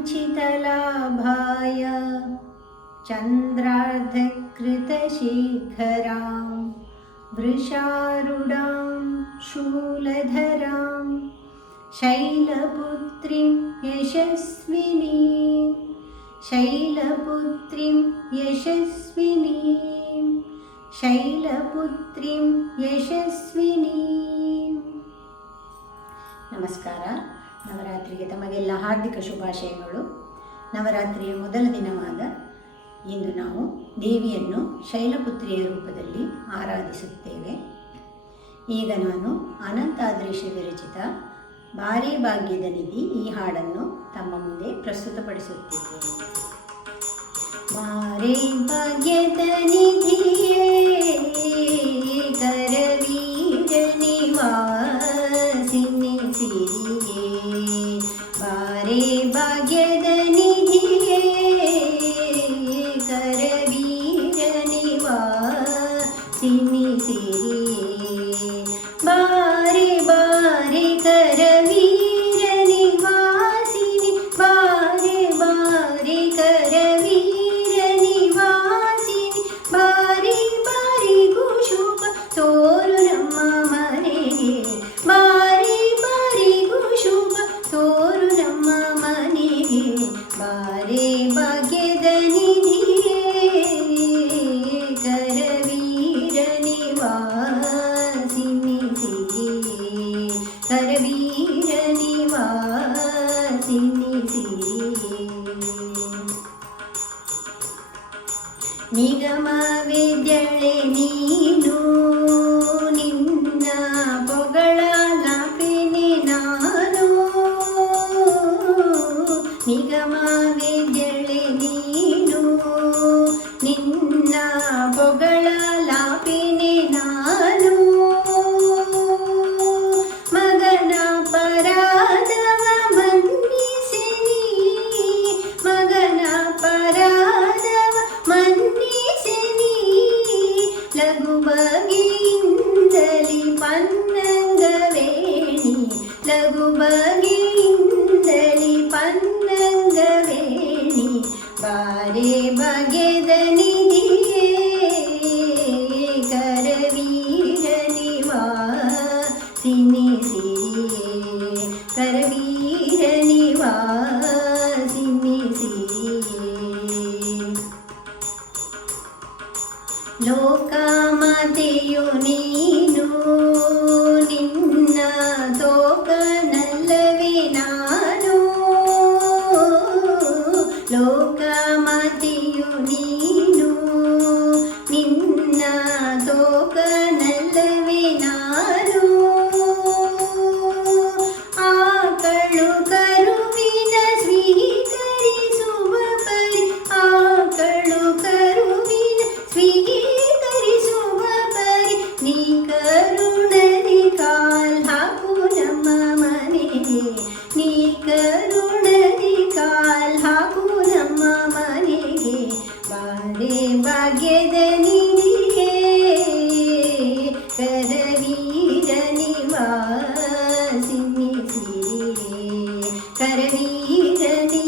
वाञ्छितलाभाय चन्द्रार्धकृतशिखरां वृषारुडां शूलधरां शैलपुत्रीं यशस्विनी शैलपुत्रीं यशस्विनी शैलपुत्रीं यशस्विनी। नमस्कारः। ನವರಾತ್ರಿಗೆ ತಮಗೆಲ್ಲ ಹಾರ್ದಿಕ ಶುಭಾಶಯಗಳು. ನವರಾತ್ರಿಯ ಮೊದಲ ದಿನವಾದ ಇಂದು ನಾವು ದೇವಿಯನ್ನು ಶೈಲಪುತ್ರಿಯ ರೂಪದಲ್ಲಿ ಆರಾಧಿಸುತ್ತೇವೆ. ಈಗ ನಾನು ಅನಂತಾದ್ರೀಶ ವಿರಚಿತ ಭಾರೀ ಭಾಗ್ಯದ ನಿಧಿ ಈ ಹಾಡನ್ನು ತಮ್ಮ ಮುಂದೆ ಪ್ರಸ್ತುತಪಡಿಸುತ್ತಿದ್ದೇನೆ. ಭಾರೀ ಭಾಗ್ಯದ ನಿಧಿಯೇ ನಿಗಮ ವಿದ್ಯಳೆ ನೀನು సినిసిరియే కరవీర నివాసిని సిరియే లోకమదయు నీను నిన్న తోక నల్లవి నాను లోకా ದೇವ ಗೆದನಿಗೆ ಕರವೀರ ನಿವಾಸಿನಿಸಿಯೇ ಕರವೀರ ನಿ